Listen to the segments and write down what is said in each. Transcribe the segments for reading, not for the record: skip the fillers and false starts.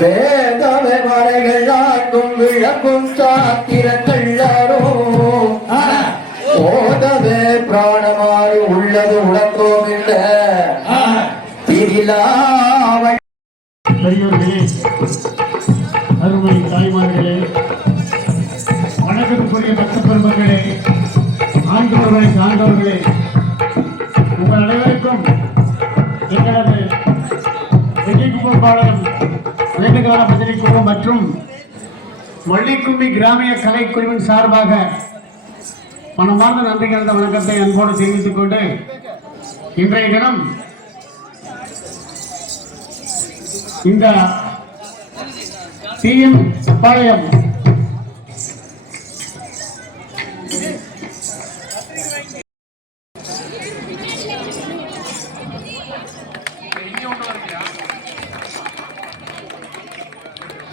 வேதவை மறைகள் ஆட்டும் விளக்கும் சாத்திரங்கள்ளாரோ ஓதவே பிராணமாய் உள்ளது உலகோம் இல்ல திரிலாவள். பெரியோர்களே, அருமை தாய்மார்களே, வணக்கத்துக்குரிய பக்த பெருமக்களே, ஆண்டவர்களே, சான்றோர்களே, உங்கள் அனைவருக்கும் எங்களது வெள்ளிக்குப்பம் பாளையம் வேண்டுகால பஜனை குழு மற்றும் வள்ளிக்கும்பி கிராமிய கலைக்குழுவின் சார்பாக மனமார்ந்த நன்றி கலந்த வணக்கத்தை அன்போடு தெரிவித்துக் கொண்டு இன்றைய தினம் இந்த டிஎம் பாளையம்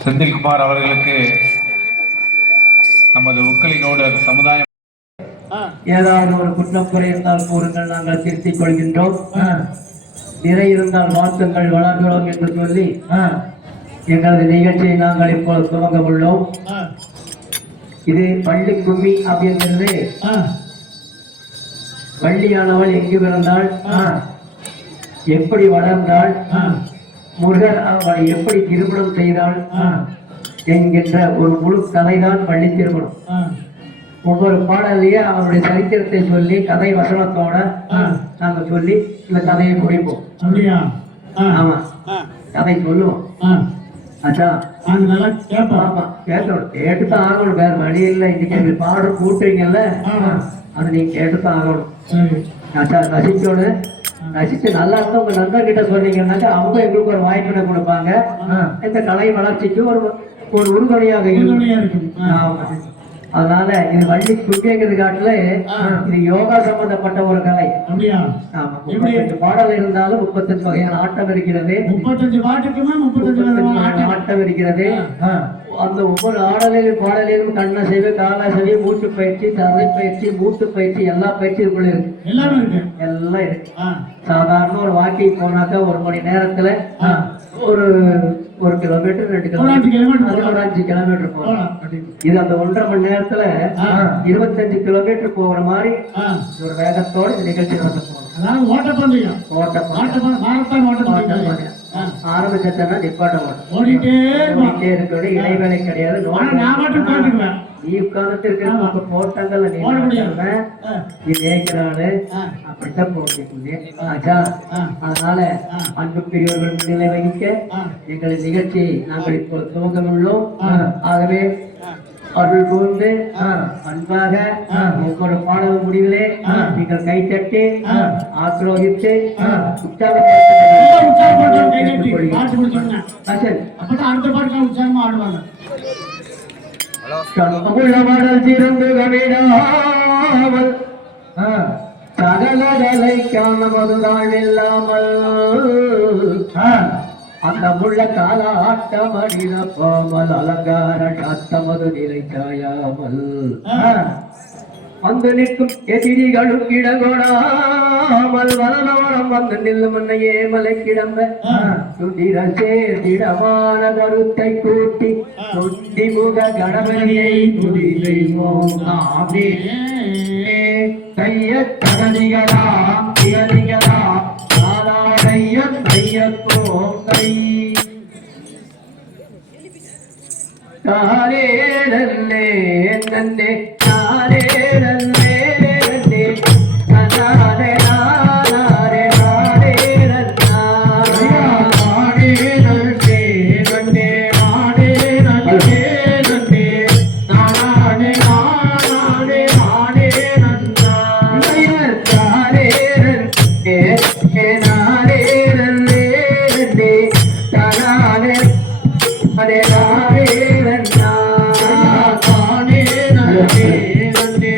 செந்தில்குமார் அவர்களுக்கு நமது உக்களினோடு சமுதாயம் ஏதாவது ஒரு குற்றம் குறை இருந்தால் கூறுங்கள், நாங்கள் திருத்திக் கொள்கின்றோம். நிறை இருந்தால் வாழ்த்துங்கள், வளர்கிறோம் என்று சொல்லி எங்களது நிகழ்ச்சியை நாங்கள் இப்போது துவங்க உள்ளோம். இது பள்ளி கும்மி அப்படிங்கிறது வள்ளியானவள் எங்கு பிறந்தாள், எப்படி வளர்ந்தாள், முருகர் அவளை எப்படி திருமணம் செய்தாள் என்கின்ற ஒரு முழு கதைதான் பள்ளி திருமணம். ஒவ்வொரு பாடலையே அவருடைய சரித்திரத்தை சொல்லி கதை வசனத்தோட நாங்க சொல்லி இந்த கதையை முடிப்போம். ஆமா, கதை சொல்லுவோம். அச்சா கேட்டுதான் ஆகணும், வேற வழி இல்லை. இன்னைக்கு பாடம் கூட்டுறீங்கல்ல, அது நீங்க கேட்டுதான் ஆகணும். அச்சா ரசிச்சோடு ரசிச்சு நல்லா இருந்தா உங்க நண்பர் கிட்ட சொன்னீங்கன்னாக்கா அவங்க எங்களுக்கு ஒரு வாய்ப்பினை கொடுப்பாங்க. இந்த கலை வளர்ச்சிக்கு ஒரு உறுதுணையாக இருக்கும். அதனால இது வள்ளி கும்பிங்கிறது காட்டுல இது யோகா சம்பந்தப்பட்ட ஒரு கலை. ஆமா, 35 பாடல் இருந்தாலும் 35 வகையான ஆட்டம் இருக்கிறது. 35 ஆட்டம் இருக்கிறது. அந்த ஒவ்வொரு பாடலிலும் கண்ணசைவு, காலசைவு, மூச்சு பயிற்சி, தலை பயிற்சி, மூட்டு பயிற்சி, எல்லா பயிற்சிகளுக்குள்ள இருக்கு. எல்லாம் இருக்கு. சாதாரண ஒரு வாக்கிங் போனாக்கா 1 மணி நேரத்துல ஒரு 1 கிலோமீட்டர் 2 கிலோமீட்டர் 5 கிலோமீட்டர் போகலாம். இது அந்த 1.5 மணி நேரத்துல 25 கிலோமீட்டர் போகிற மாதிரி ஒரு வேகத்தோட இந்த நிகழ்ச்சி நடந்து போகணும். ஆரம்பிச்சா நிப்பாட்ட மாட்டோம், ஓடிட்டே இருக்கிறது. இடைவேளை கிடையாது. நீ உட்கார்ந்துட்டு இருக்கிற போட்டங்கள்ல நீ நேக்கிறாரு அப்படித்தான் போட்டிருக்கீங்க. அதனால அன்பு பெரியவர்கள் முன்னிலை வகிக்க எங்களின் நிகழ்ச்சியை நாங்கள் இப்போ துவங்க உள்ளோம். ஆகவே அருள் கூர்ந்து அன்பாக ஒவ்வொரு பாடல் முடிவிலே நீங்கள் கைத்தட்டி ஆக்ரோகித்து பாடல் திறந்து கவிடாமல் சகலகளை காணமதுதான் இல்லாமல் அந்த முள்ள கால ஆட்டம் அடிப்பாமல் அலங்கார சாத்தமது நிலை சாயாமல் வந்து நிற்கும் எதிரிகளும் இடகொடாமல் வலனோரம் வந்து நில்லும் முன்னையே மலை கிடம்ப சுதிர சேர்த்திடமான கருத்தை கூட்டி சுத்தி முக கணபதியை துதிலை மோனாமே கைய தகதிகளா திகதிகளா தாரேரல்லே நன்னே தாரேரல்லே நன்னே நாரே நாரே நாரே நாரே நன்னே நன்னே நாரே நன்னே நன்னே நாரே நாரே நாரே நன்னா தாரேரல்லே நாரே நன்னே நன்னே தாரே அரே நாரே நன்னா தானே நன்னே நன்னே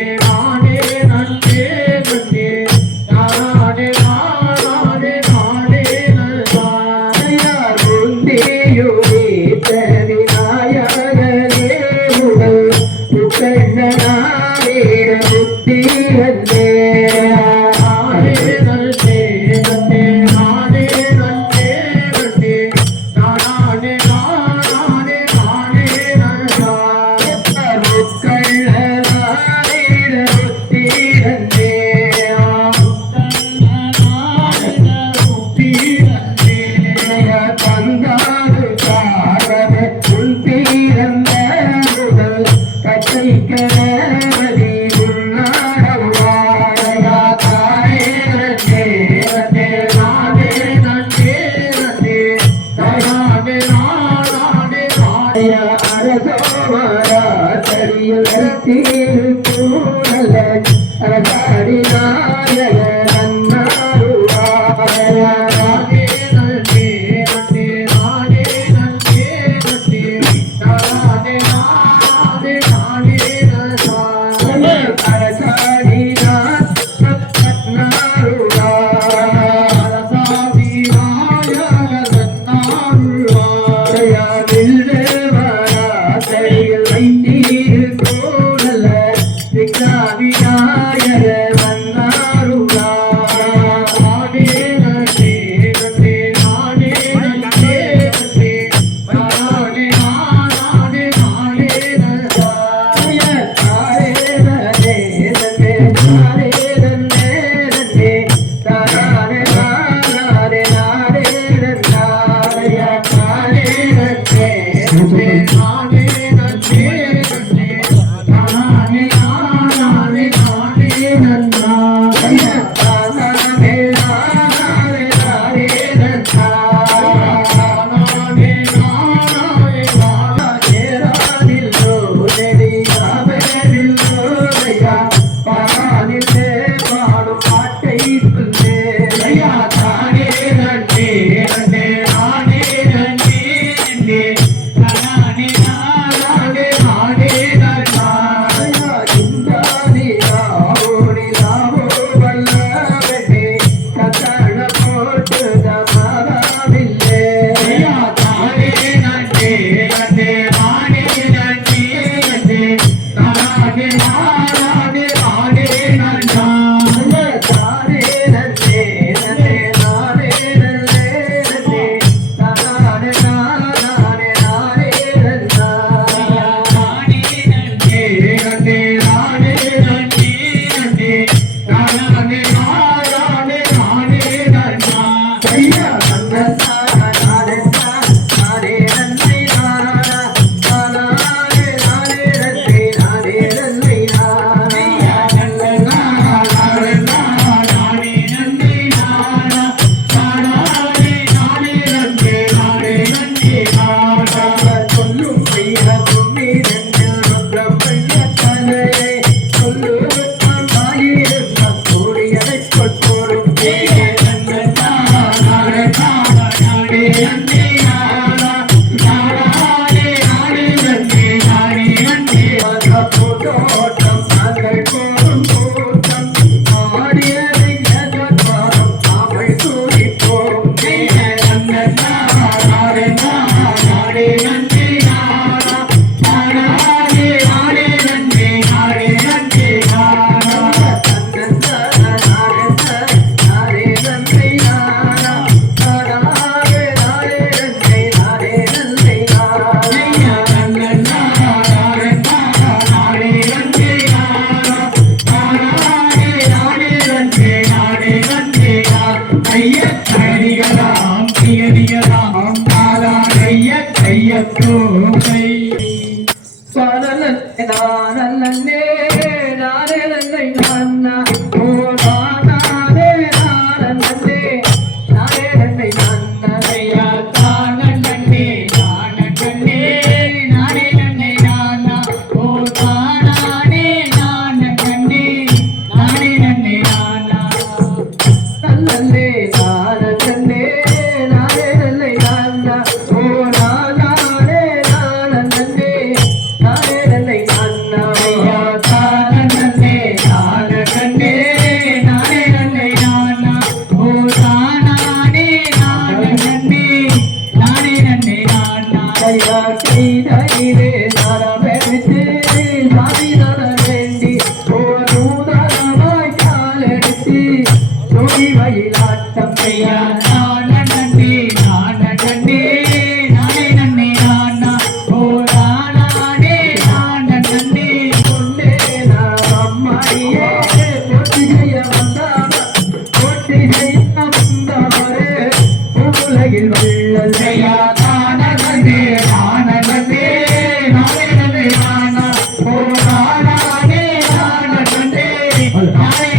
அம்மாடியே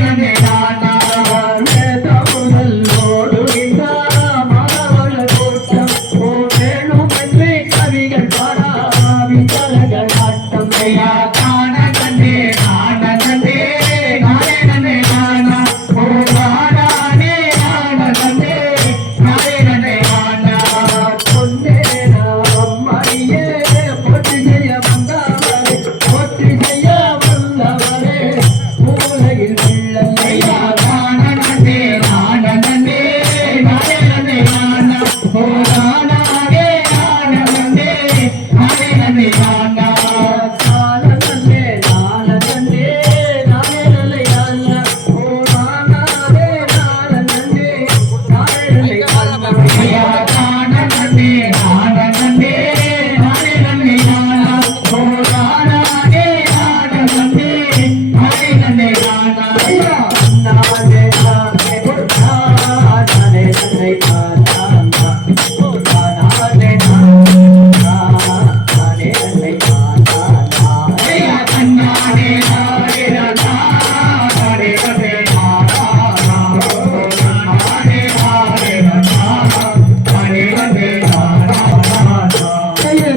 நன்னே நானா முதல்லோடு இந்த மாணவர்கள் கூட்டம் ஓ வேணும் என்று கவிகள் பாடாவி கலகள் ஆட்டம் ஐயா காண நன்னே நான நன்னே நானே நன்னே நானா ஓ நானே நான நன்னே நானே நன்னே நானா பொன்னே அம்மையே போற்றி செய்ய வந்தவரே போற்றி செய்ய வந்தவரே மூலையில் ஐயா உள்ளையா காண நன்னே நான நன்னே நானே நன்னே நானா ஓ நானே நான நன்னே நானே நன்னே நானா நானே நானே நானே நல்லையா ஓ நானே நானே ஐயா காண நன்னே நான நன்னே நானே நன்னே நானா ஓ நானே நான நன்னே நானே நன்னே நானா ஐயா நானே நானே நானே ஓ நானே நானே ஐயா கண்ணானே நானே நானா நானே நன்னே நானா ஓ நானே நானே நானா நானே நன்னே நானா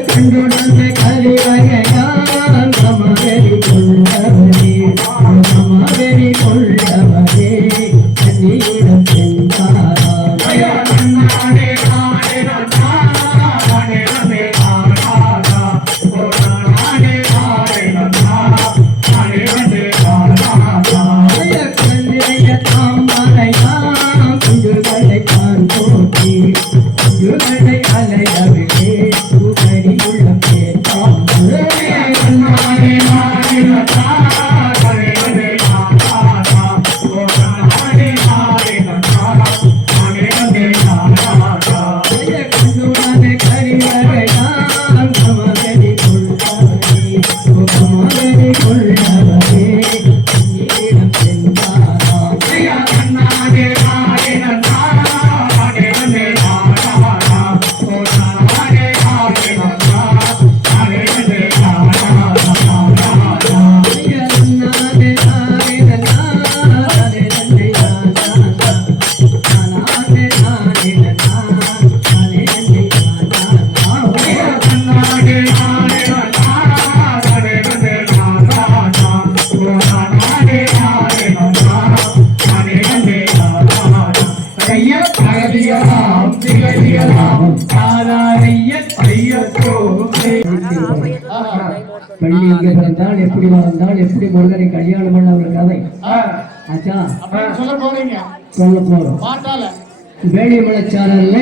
கண்டுடனே கலிவகையான் சமவெறி கொள்ளவரே சமவெறி கொள்ளவரே கண்ணியிடம் சென்றாராம் ஐயா கண்ணானே நானே நானா நானே நன்னே நானா ஓ நானே நானே நானா நானே நன்னே நானா கண்ணிய தாமரையாம் குஞ்சுகளை தான் போற்றி குஞ்சுகளை அலையவிலே சுகரி உள்ள பேர்த்தாம் நானே நானே நானா நானே நன்னே நானா ஓ நானே நானே நானா நானே நன்னே நானா கண்டுடனே கலிவகையான் சமவெறி கொள்ளவரே சமவெறி கொள்ளவரே கண்ணியிடம் சென்றாராம் ஐயா கண்ணானே நானே நானா நானே நன்னே நானா ஓ நானே நானே நானா நானே நன்னே நானா ஐயா கண்ணானே நானே நானா நானே நன்னே நானா ஓ நானே நானே நானா நானே நன்னே நானா ஐயா அகதியலாம் திகதியலாம் தாராரைய ஐயோ பள்ளி எங்கே பிறந்தால் எப்படி வளர்ந்தால் எப்படி முருகனை கல்யாணம் பண்ண ஒரு கதை ஆச்சா அப்படின்னு சொல்ல போறீங்க சொல்ல போறோம் பாட்டால வேலிமலைச்சாரல்ல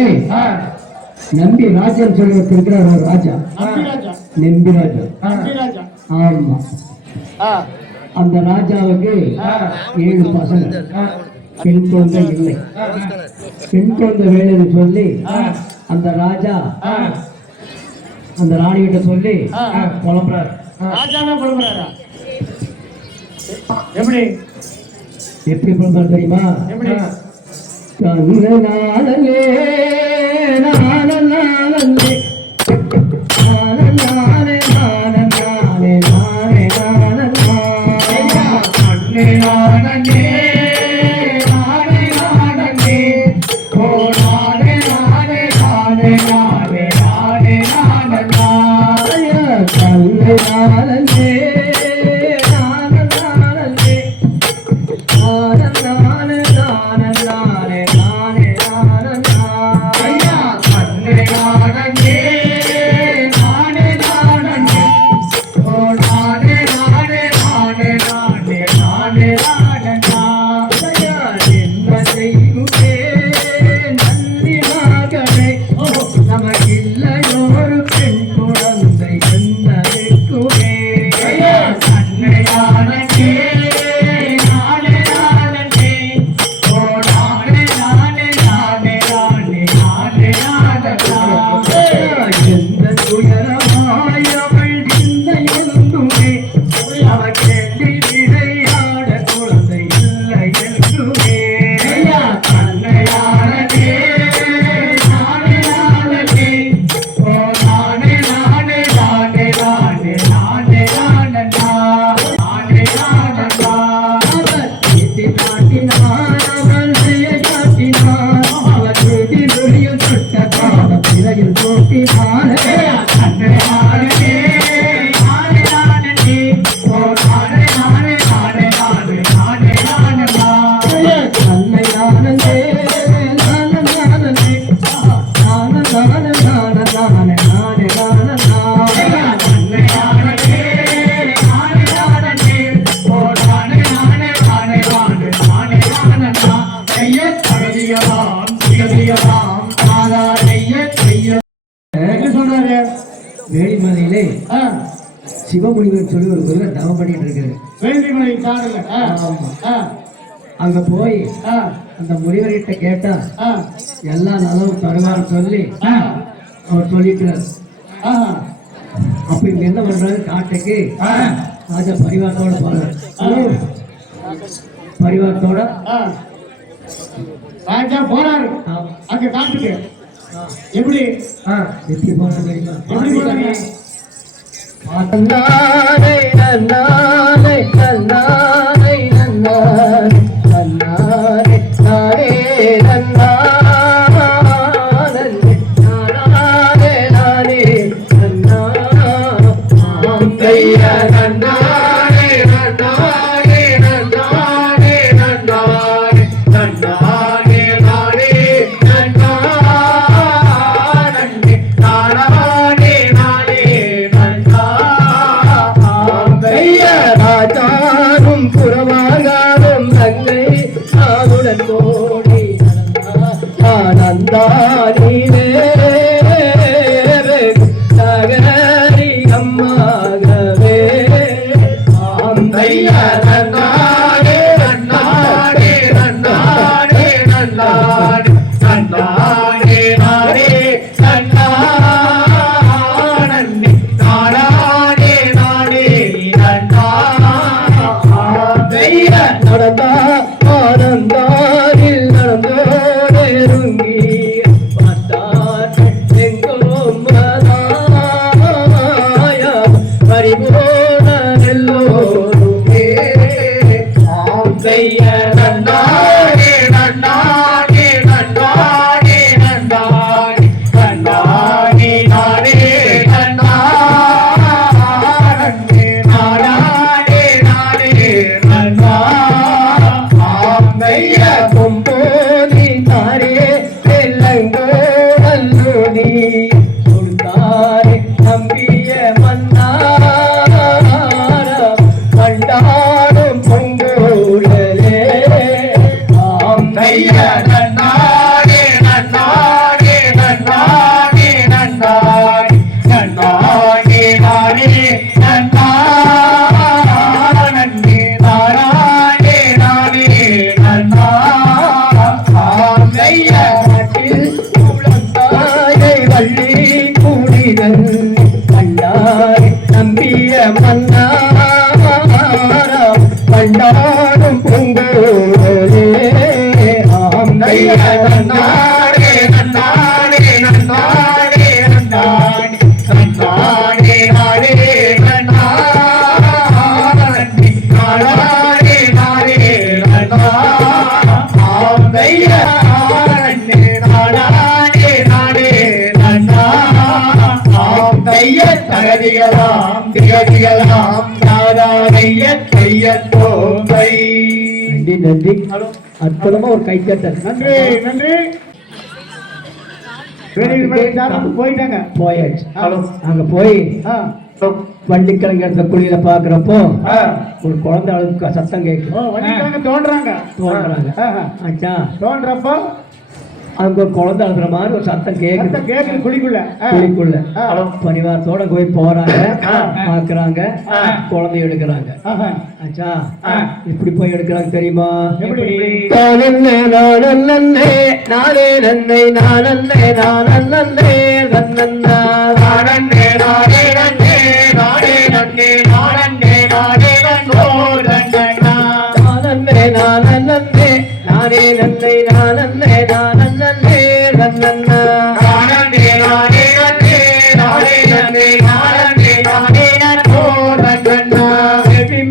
நம்பி ராஜன் சொல்லி இருக்கிறார் ஒரு ராஜா நம்பிராஜா நம்பி ராஜா நம்பிராஜா ஆமா அந்த ராஜாவுக்கு 7 பசங்க பெண் குழந்தை இல்லை பெண் குழந்தை வேணும்னு சொல்லி அந்த ராஜா அந்த ராணி கிட்ட சொல்லி புலம்புறாரு ராஜாவே புலம்புறாரா எப்படி எப்படி புலம்புறாரு தெரியுமா எப்படி கண்ணு நாளலே நாளே நாளே நாளே நாளே நாளே ஐயா கண்ணே நானே நானே நானே ஓ நானே நானே நானே நானே நானே நானே கண்ணு நாளலே நாளே நாளே ஐயா கண்ணே நானே நானே நானே ஓ நானே நானே நானே நானே நானே நானே நமக்கில்லையோரு பெண் குழந்தை என்பதற்குமே ஐயா கண்ணே நானே நானே நானே ஓ நானே நானே நானே நானே நானே நானே எந்த துயரமாய் அவள் சிந்தை என்றுமே அவள் கேள்வி விளையாட குழந்தை இல்லை என்றுமே ஐயா கண்ணே நானே நானே நானே ஓ நானே நானே நானே நானே நானே நானே நானே நானே அவர் சிவமுனிவன் சொல்லி ஒரு கோயில தவம் பண்ணிட்டு இருக்காரு. வேள்விமலை காடுல ஆமா. அங்க போய் அந்த முனிவர்கிட்ட கேட்டா எல்லா நலவும் தருவார் சொல்லி அவர் சொல்லிக்கிறார். அப்ப இங்க என்ன பண்றாரு, காட்டுக்கு ராஜா பரிவாரத்தோட போறாரு. பரிவாரத்தோட ராஜா போறாரு அங்க காட்டுக்கு. எப்படி எப்படி போறாரு தெரியுமா? எப்படி போறாங்க? நன்னாரே நன்னாரே நன்னாரே நன்னாரே நன்னாரே நாரே நன்னாரே நாரே நாரே நன்னாரையா நன்னாரே நன்னாரே நன்னாரே நன்னாரே நன்னாரே நாரே நன்னாரே நாரே நாரே ராஜாரும் புறவாகாரும் தங்கை நாளுடன் கோடி ஆனந்தா நீரே நகரி அம்மாகவே ஆந்தையா நன்னாடே நன்னாடே நன்னாடே நன்னாடே நன்னாடே நாடே நன்னாடே நாடாடே நாடே நடந்தா ஆனந்தாரில் நடந்தோடெருங்கி பார்த்தார் எங்கும் மதாய பரிபூர்ண எல்லோருமே ஆந்தைய நன்னாடே நன்னாடே நன்னாடே நன்னாடே நன்னாடே நாடே நன்னாடே நாடாடே நாடே நன்னாடைய கொம்போதி தாரே தெல்லங்கோடல்லூடி கொடுத்தாரே நம்பிய மன்னார கண்டாடும் பொங்கோடலே ஆந்தைய நன்னாடே நன்னாடே நன்னாடே நன்னாடே நன்னாடே நாடே நன்னாடே நாடாடே நாடே நன்னாடைய நாட்டில் குளத்தாயை வள்ளி கூடிதல் கண்டாரை நம்பிய மன்னார கண்டாடும் பூங்கோலே ஆந்தைய நன்னாடே நன்னாடே நன்னாடே நன்னாடே நன்னாடே நாடே நன்னாடே நாடாடே நாடே நன்னாடைய நாடே நாடாடே நாடே நன்னாடைய தகதிகளாம் திகதிகளாம் நாடாடைய கைய தோம்பை. நன்றி நன்றி. அற்புதமா ஒரு கைத்தட்டல். நன்றி நன்றி. வேள்விமலை காடுக்கு போயிட்டாங்க. போயாச்சு. அங்க போய் வண்டிக்கிழங்கு இடத்துல குழியில பாக்குறப்போ ஒரு குழந்தை அளவுக்கு சத்தம் கேட்கும். வண்டிக்காரங்க தோன்றாங்க. ஆச்சா தோன்றப்போ அங்க ஒரு குழந்தை அழுகிற மாதிரி ஒரு சத்தம் கேக்குது. கேக்குது குழிக்குள்ள. பரிவாரத்தோட போய் போறாங்க, பாக்குறாங்க, குழந்தை எடுக்கிறாங்க. ஆச்சா இப்படி போய் எடுக்கிறாங்க தெரியுமா? நானே நானே நானே நன்னை நானே நானே நன்னே நானே நானே நன்னே நானே நன்னே நானே நானே நன்னோ நன்னா நானே நானே நன்னே நானே நன்னை நானே நானே நன்னா நானே நானே நன்னே நானே நன்னே நானே நானே நன்னோ நன்னா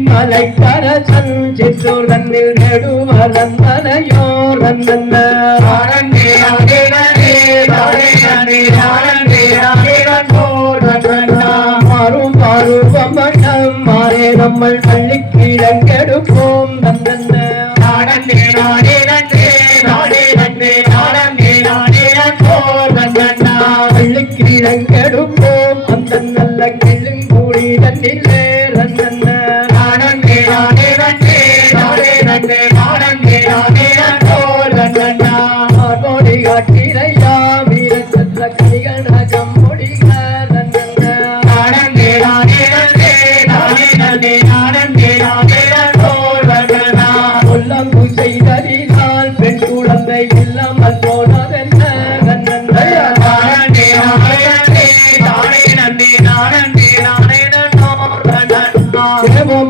மலை கரசன் சித்தூர் தன்னில் நெடுவலன் மலையோ நன்னா நானே நானே நன்னே நானே நன்னே நானே நானே நன்னோ நன்னா மாறும் மாறுவமணம் மாறே நம்மள் பள்ளிக்கிழங்கெடுப்போம் நன்னே நானே நானே நன்னே நானே நன்னே நானே நானே நன்னோ நன்னா பள்ளிக்கிழங்கெடுப்போம் அந்த நல்ல கிள்ளுங்கூடி தன்னிலே நன்னா நானே நானே நன்னே நானே நன்னே நானே நானே நன்னோ நன்னா மோடி காட்டிலையா வீர சந்திர கனிகள் ராஜம் மொழிக நன்னா நானே நானே நன்னே செய்ததினால் பெண் குழந்தை இல்லாமல் போனதென்ன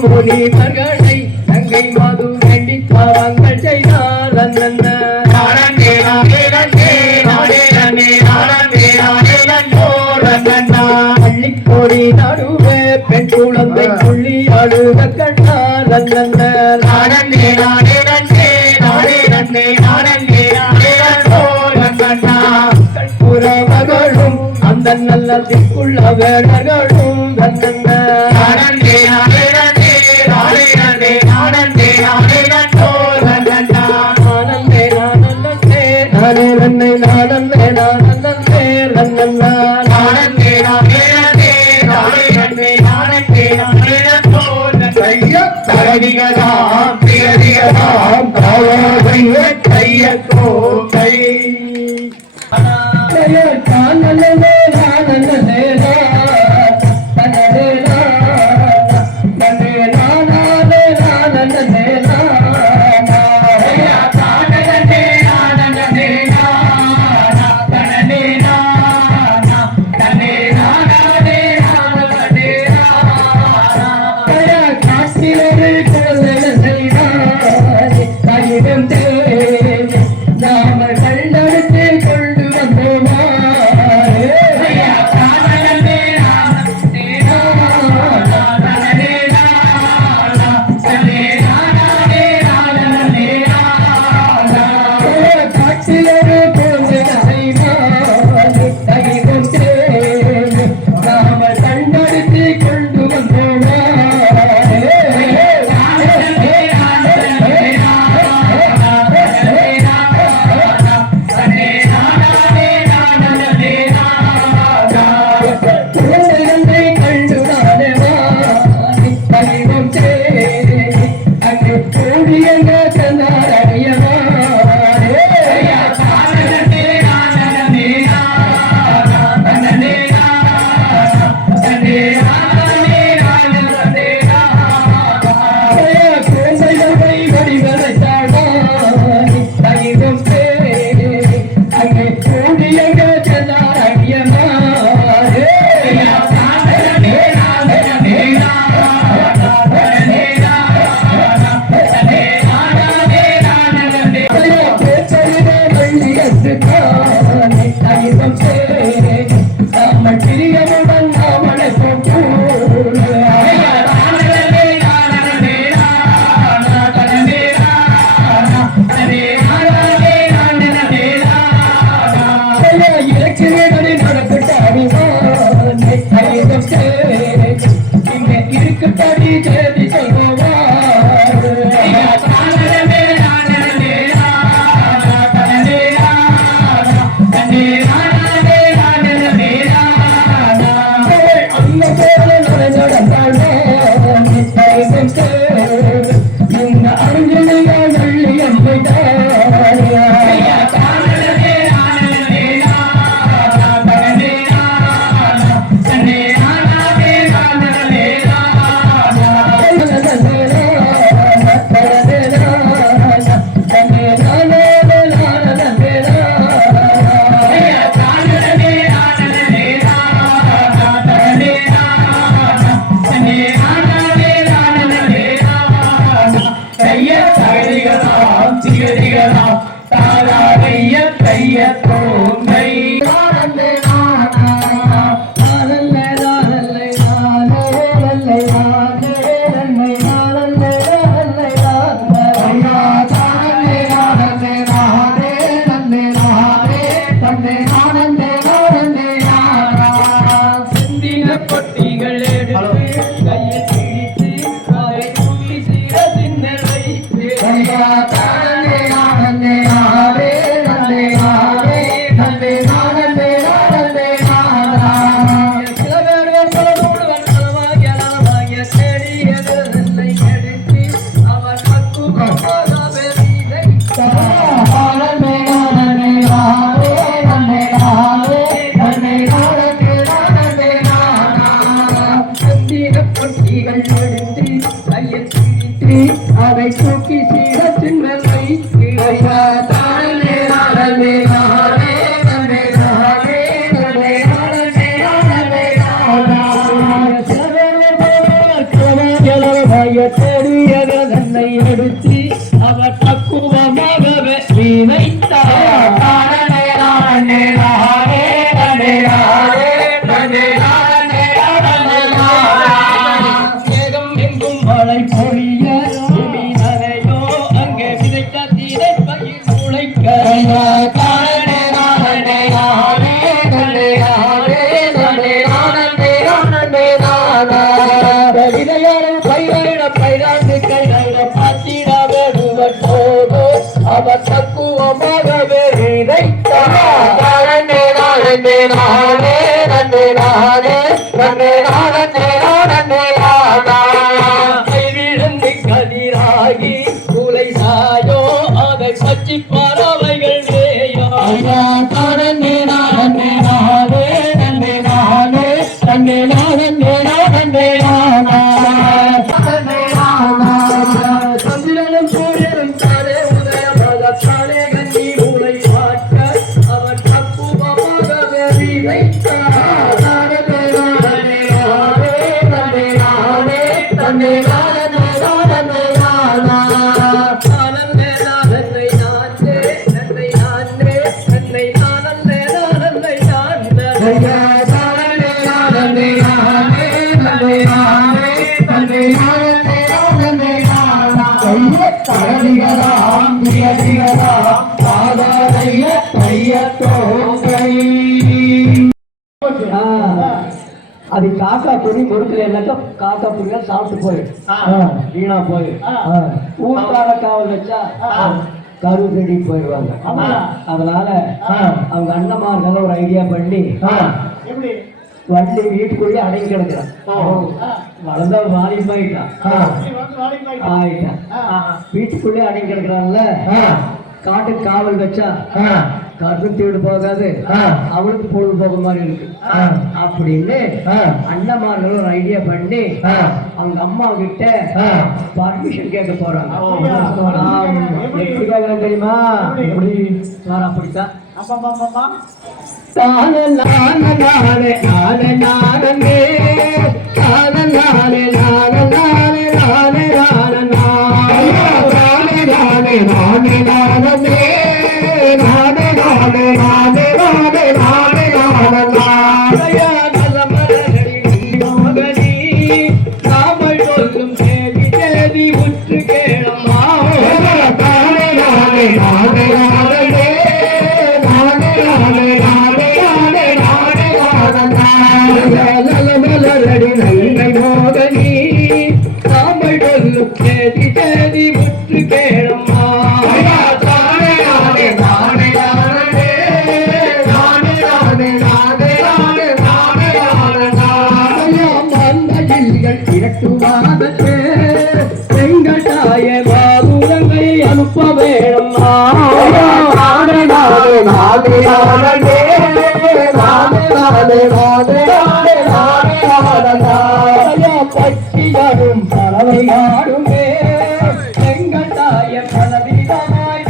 முனிவர்களை தங்கை மது வேண்டி பாவங்கள் செய்தார் அண்ணன் பள்ளிக்கோடி நடுவே பெண் குழந்தை புள்ளி அழுத கண்டார் அண்ணன் மகளும் அந்த நல்ல திக்குள்ள வேடர்களும் விதைத்தார் தானே நானே நானே நானே நானே நானே நானே நானே ஏகம் எங்கும் மழை பொழிய பூமி நனையோ அங்கே விதைத்த தீரை பயிர் முளைக்க தானே நானே நானே நானே நானே நானே நானே நானே நானே விதையாளர் பயிரிட பயிராண்டு கையிட பாத்திட வேடுவட்டோதோ அவர் பக்குவமாகவே விதைத்தார் நானே நானே நானே நானே நானே நானே நானே நானே நானே விழுந்து கதிராகி கூலை சாயோ அதை பச்சி பறவைகள் மேயோ நானே நானே நானே நானே நானே நானே நானே நானே சந்திரனும் சூரியனும் தானே உதயமாக தானே கண்ணி மூளை மாற்ற அவன் பக்குவமாகவே விதைத்தார் நானே நானே நானே நானே நானே நானே அது காக்கா துணி முறுக்கலைன்னாக்கா காக்கா துணியா சாப்பிட்டு போயிடும் வீணா போயிடும் ஊர்க்கார காவல் வச்சா கரு செடி போயிடுவாங்க அதனால அவங்க அண்ணமார்கள் ஒரு ஐடியா பண்ணி வண்டி வீட்டுக்குள்ளேயே அடங்கி கிடக்குறான் வளர்ந்த வாலிப்பாயிட்டான் வீட்டுக்குள்ளே அடங்கி கிடக்குறான்ல காட்டுக்கு காவல் வச்சா காட்டும் தீடு போகாது அவளுக்கு பொழுதுபோக்கு மாதிரி இருக்கு அப்படின்னு அண்ணமார்கள் ஒரு ஐடியா பண்ணி அவங்க அம்மா கிட்ட பர்மிஷன் கேட்க போறாங்க. எப்படி கேட்கறாங்க தெரியுமா? எப்படி அப்படித்தான் நானே நானே நானே நானே நானே நானே நானே நானே நானே நானே நானே நானே நானே நானே அனுப்ப வேணும் பட்டியலும் பறவையாடுமே எங்கள் தாய பலவிதமாய்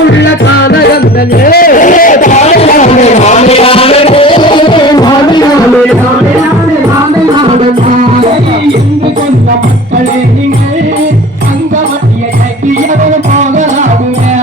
உள்ள காதகந்தனே இங்கு கொண்ட மக்களே நீங்கள் அங்க வட்டியை கையவன் போகலாகுமே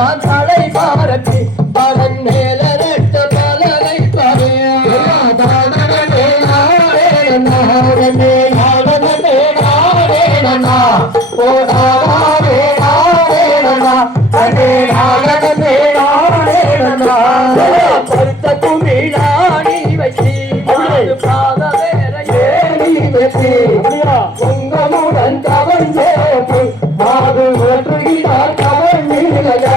தான் தலை பாரத்தி அவன் மேல ரெட்ட பலனை குமிழாணி வச்சி பாத வேற ஏறி வச்சி உங்களுடன் கவன் சேர்த்து மாது வெற்றுகிறார் கவன் நீலையா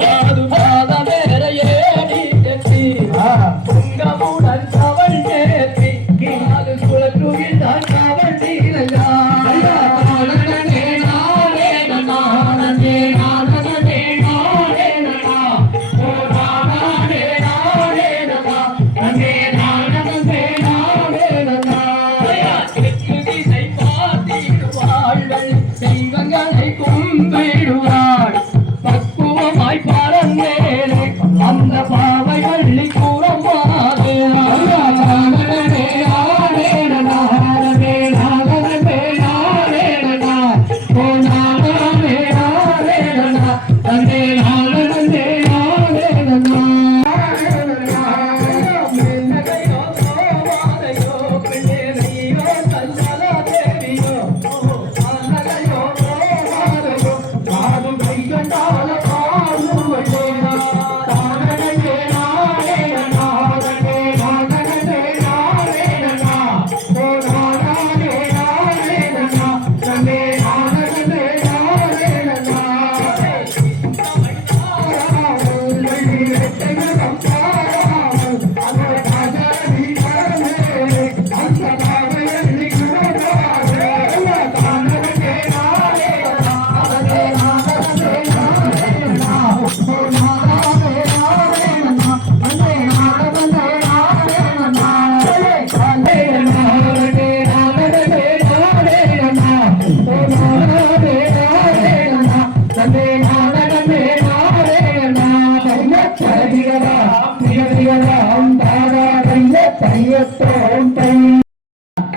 மாது பாத வேற ஏறி வச்சி உங்களுடன் கவன் சேர்த்து மாது சுழற்றுகிறார் கவன் நீலையா தெய்வங்களை கும்பிடுவாள் பக்குவமாய் பறந்தேனே அந்த பாவை வள்ளி கூறமாது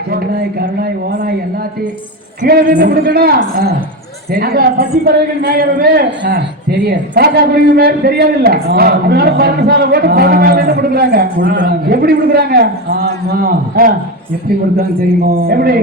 சென்னாய் கருணாய் ஓனாய் எல்லாத்தையும் கீழே நின்று கொடுக்கணும். தெரியாது பசி பறவைகள் மேயறது தெரியாது காக்கா குருவி மேல தெரியாது இல்ல. அதனால பரணசாலை போட்டு பரணசாலை என்ன கொடுக்குறாங்க? எப்படி கொடுக்குறாங்க? ஆமா எப்படி கொடுத்தாங்க தெரியுமோ? எப்படி?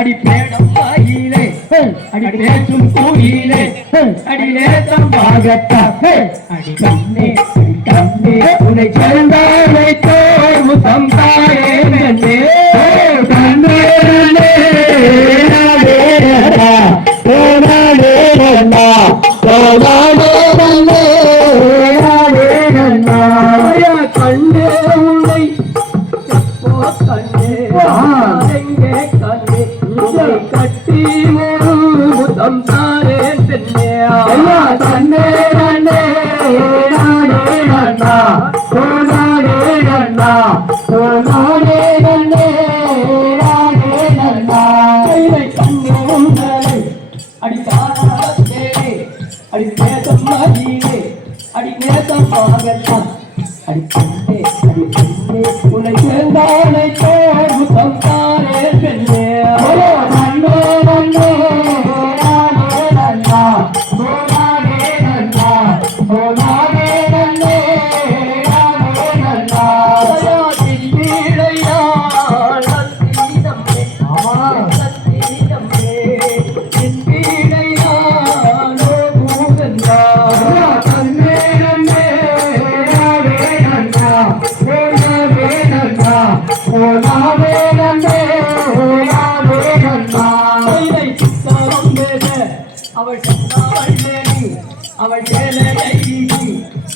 அடி பேடம் வாயிலே அடி பேசும் கோயிலே அடி நேசம் பாகத்தா அடி கண்ணே உன்னை சேர்ந்தாலே தோர்வு தந்தாயே நன்னே கண்ணே கண்ணே உன்னை கட்டி முத்தம் தாரே பெண்ணே கண்ணே கண்ணே அண்ணா சோனாரே அண்ணா சோனாரே கண்ணே அண்ணா கண்ணே உங்களை அடித்தாரே அடி நேசம் மதியிலே அடி நேசம் பாகத்தான் அடி பெண்ணே உன்னை சேர்ந்தானை தோர்வு தந்தாரே பெண்ணே Oh, அவள் சென்றாள் மேனி அவள் சேலையை வீசி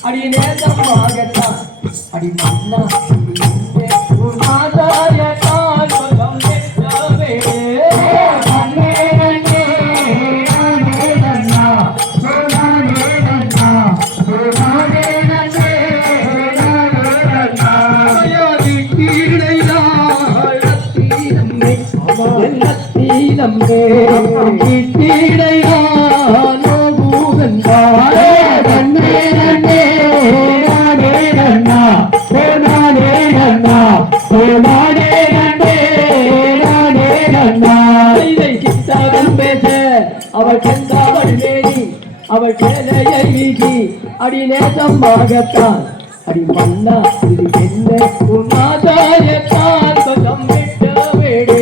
அடி நேசமாகத்தான் அடி மன்னா மாதாயத்தான் சொல்லம் பெற்றவே அவள் சென்றாள் மேனி அவள் சேலையை வீசி அடி நேசமாகத்தான் அடி மன்னா இது என்ன உன்னாதாயத்தான் சொல்லம் விட்ட வேடே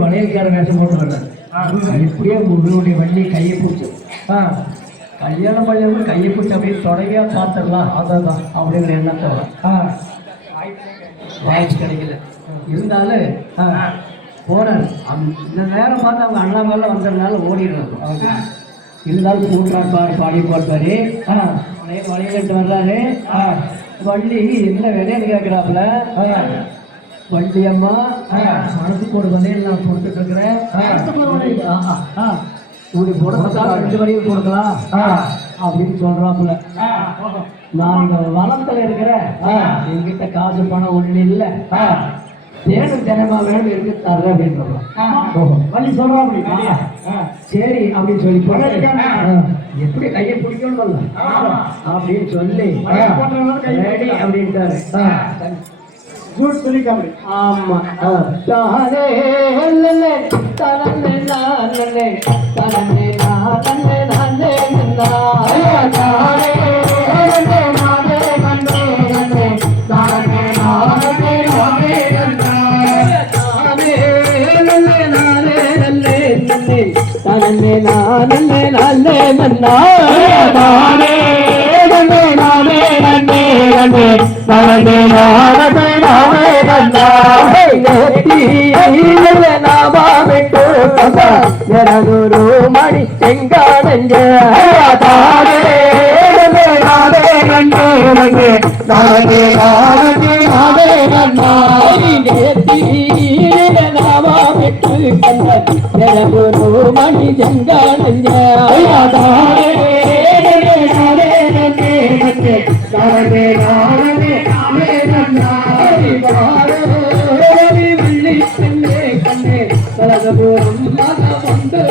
வளையல்கார வேஷம் போட்டு வர்றாரு. இப்படியே உங்களுடைய வண்டி கையை பிடிச்சி கல்யாணம் பண்ணி கையை பிடிச்சி அப்படியே தொடங்கியா பார்த்துடலாம் அதான் அப்படிங்கிற எண்ணத்தை வாய்ப்பு கிடைக்கல. இருந்தாலும் போறாரு இந்த நேரம் பார்த்து அவங்க அண்ணா மேல வந்ததுனால ஓடிடுறாங்க. இருந்தாலும் கூட்டுறான் பாடி போட்டாரு. வழியிட்டு வர்றாரு. வள்ளி என்ன விலைன்னு கேட்கிறாப்புல. வள்ளி அம்மா மனசுக்கு ஒரு வலையில் நான் கொடுத்துட்டு இருக்கிறேன். உங்களுக்கு கொடுத்தா 2 வரையும் கொடுக்கலாம் அப்படின்னு சொல்றாப்புல. நான் இந்த வளத்துல இருக்கிறேன், என்கிட்ட காசு பணம் ஒண்ணு இல்லை, தேடும் தினமா வேணும் இருக்கு தர்ற அப்படின்னு வள்ளி சொல்றான். சரி அப்படின்னு சொல்லி எப்படி கையை பிடிக்கணும் அப்படின்னு சொல்லி ரெடி அப்படின்ட்டாரு. ஆமா தானே தனே தனே நானே தனே நானே நானே தனே நானே நானே நன்னா நானே நன்னே நானே நன்னே நன்னே நானே நானே நானே நன்னா நேத்தியிலே நாம விட்டு கசா எனதொரு மணி செங்கானஞ்ச தானே நன்னே நானே நன்னே நன்னே நானே நானே நானே நன்னா நேத்தியிலே நாம விட்டு கசா எனதொரு மணி செங்கானஞ்ச தானே நானே நன்னே நன்னே நானே நானே நானே நன்னா வள்ளி கண்ணே கண்ணே கலகபுரம் மக வந்து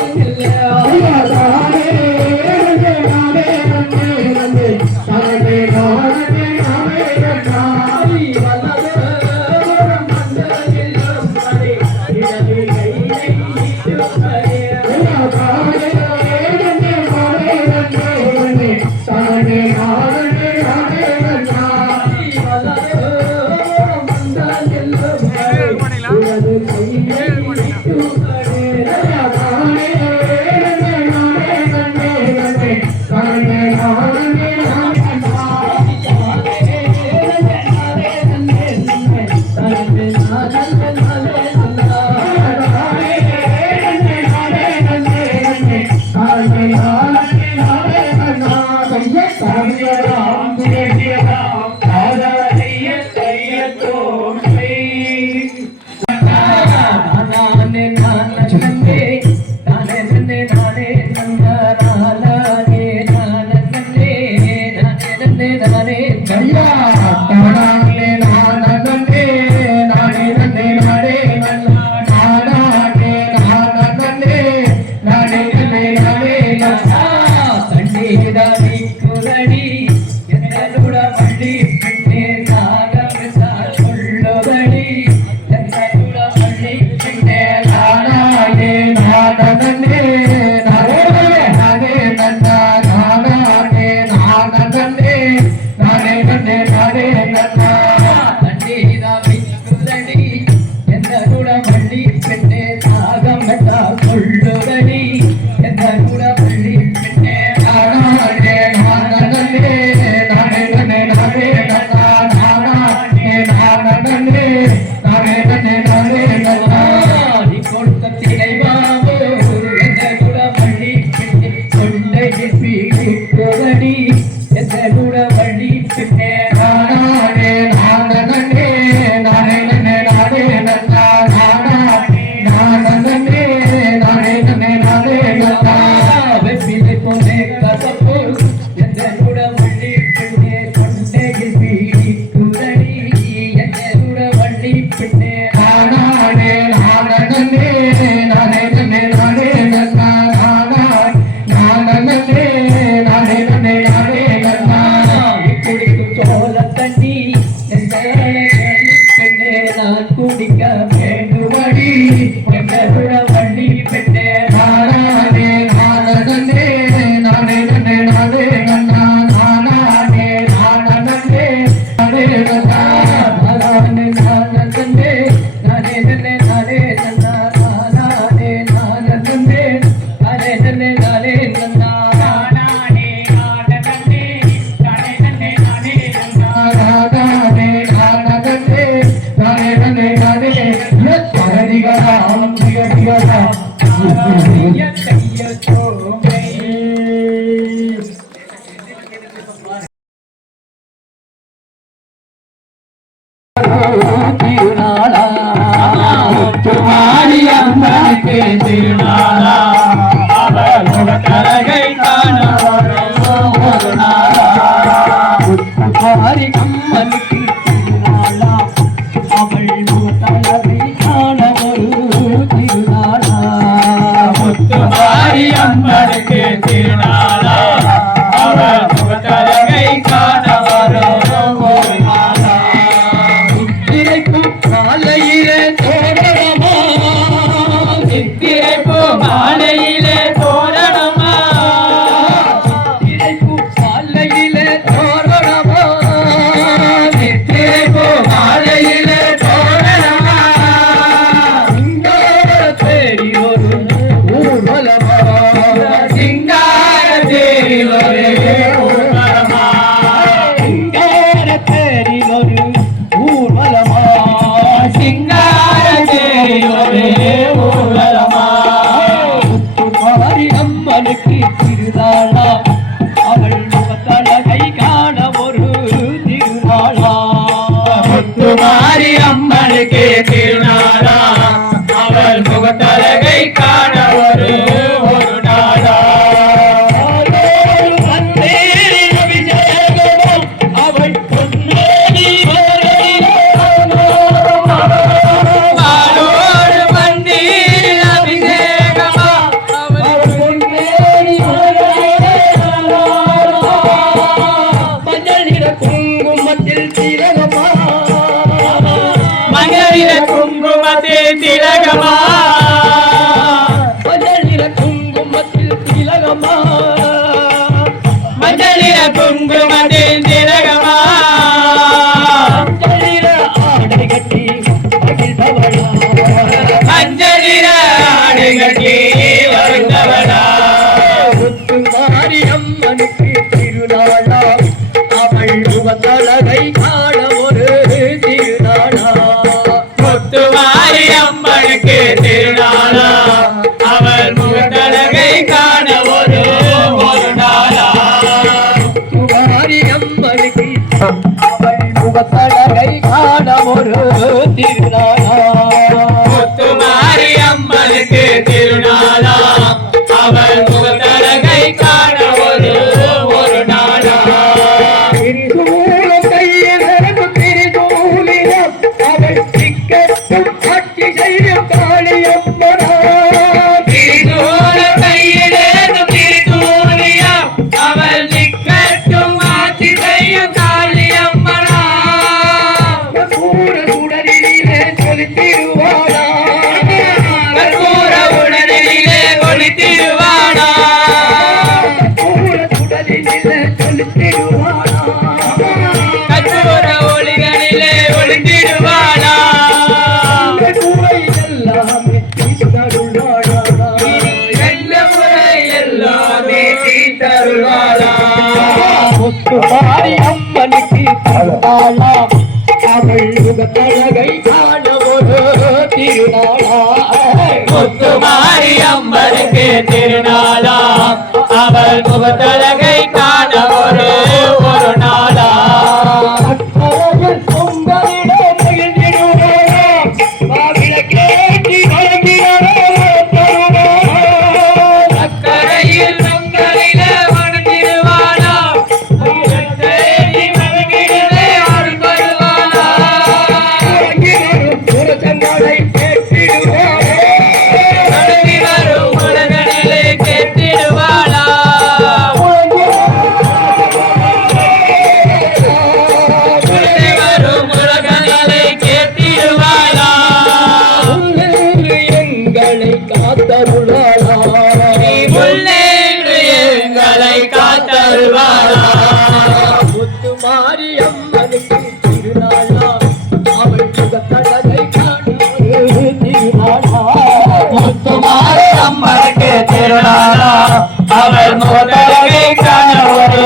திருநாளா முத்துமாரி அம்மனுக்கு திருநாளா அவள் முகத்தழகை காண வரும் ஒரு நாளா முத்துமாரி அம்மனுக்கு திருநாளா அவள் முகத்தழகை காண ஒரு திருநாளா முத்துமாரி அம்மனுக்கு திருநாளா அவள் முகத்தழகை காண வரும் ஒரு நாளா சித்திரைக்கும் காலையிலே தோரணமா சித்திரைப்பூ மாலையிலே தோரணமா சித்திரைக்கும் காலையிலே தோரணமா சித்திரைப்பூ மாலையிலே தோரணமா சிங்கார தேடி ஒரு ஊர்வலமா சிங்கார தேடி ஒரு ஊர்வலமா சிங்கார தேடி ஒரு ஊர்வலமா சிங்கார தேடி ஒரு ஊர்வலமா முத்துமாரி அம்மனுக்கு திருநாளா அவள் முகத்தழகை காண ஒரு திருநாளா முத்துமாரி அம்மனுக்கு திருநாளா அவள் முகத்தழகை காண ஒரு நாளா வந்தேரின் அபிஷேகமும் அவள் பொன்னேரி மாலோடு மந்திர அபிஷேகமா அவள் பொன்னேரி மஞ்சள் நிற குங்குமத்தில் திலகமா மகளிர குங்குமத்தில் திலகமா மஞ்சள் நிற குங்குமத்தில் திலகமா மகளிர குங்குமத்தில் திலகமா மஞ்சள் நிற ஆடை கட்டி மகிழ்ந்தவளா மஞ்சளிர ஆடை கட்டி வருந்தவளா முத்துமாரி அம்மனுக்கு திருநாளா அவள் முகத்தழகை காண ஒரு திருநாளா முத்துமாரி அம்மனுக்கு திருநாளா அவள் முகத்தழகை காண ஒரு நாளா முத்துமாரி அம்மனுக்கு அவள் முகத்தழகை காண ஒரு திருநாளா முத்துமாரி அம்மனுக்கு திருநாளா அவள் முகத்தழகை காண ஒரு நாளா திரிசூலம் கையில் எனக்கு திரிசூலிடம் அவள் திக்கட்டும் ஆட்சி செய்யும் காளியம்மனா திரிசூல கையிலேந்து திரிசூலியா அவள் நிக்கட்டும் ஆட்சி செய்யும் காளியம்மனா கற்பூர சுடரிலே கொளுத்திடுவாளா கற்பூர உடலிலே கொளுத்திடுவாளா கற்பூர சுடரிலே கொளுத்திடுவாளா கற்பூர ஒளிகளிலே ஒளித்திடுவாளா கூரை எல்லாமே தீர்த்தருள்வாளா எந்த முறை எல்லாமே தீர்த்தருள்வாளா முத்துமாரி அம்மனுக்கு திருநாளா அவள் முகத்தழகை காண ஒரு திருநாளா முத்துமாரி அம்மனுக்கு திருநாளா அவள் முகத்தழகை காண ஒரு நாளா அக்கரையில் பொங்கலிடம் மகிழ்ந்திடுவாளா மாவிளக்கேற்றி வழங்கினாளா தருவாளா அக்கரையில் பொங்கலில வணங்கிடுவாளா தேடி வணங்கிடவே அருள் வருவாளா புரசங்களை கேட்டிடுவாளா வணங்கி வரும் உலகனிலே கேட்டிடுவாளா வணங்கி வரும் உலகனிலே கேட்டிடுவாளா எங்களை காத்தருளாளா முள்ளேன்று எங்களை காத்தருவாளா முத்துமாரி அம்மனுக்கு திருநாளா அவள் முகத்தழகை காண ஒரு திருநாளா முத்துமாரி அம்மனுக்கு திருநாளா அவள் முகத்தழகை காண ஒரு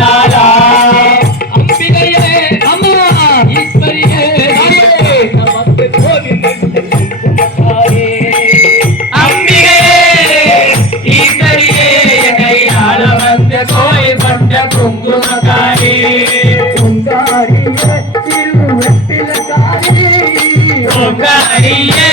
நாளா அம்பிகையே அம்மா ஈஸ்வரியே நமக்கு கோவில் செய்ய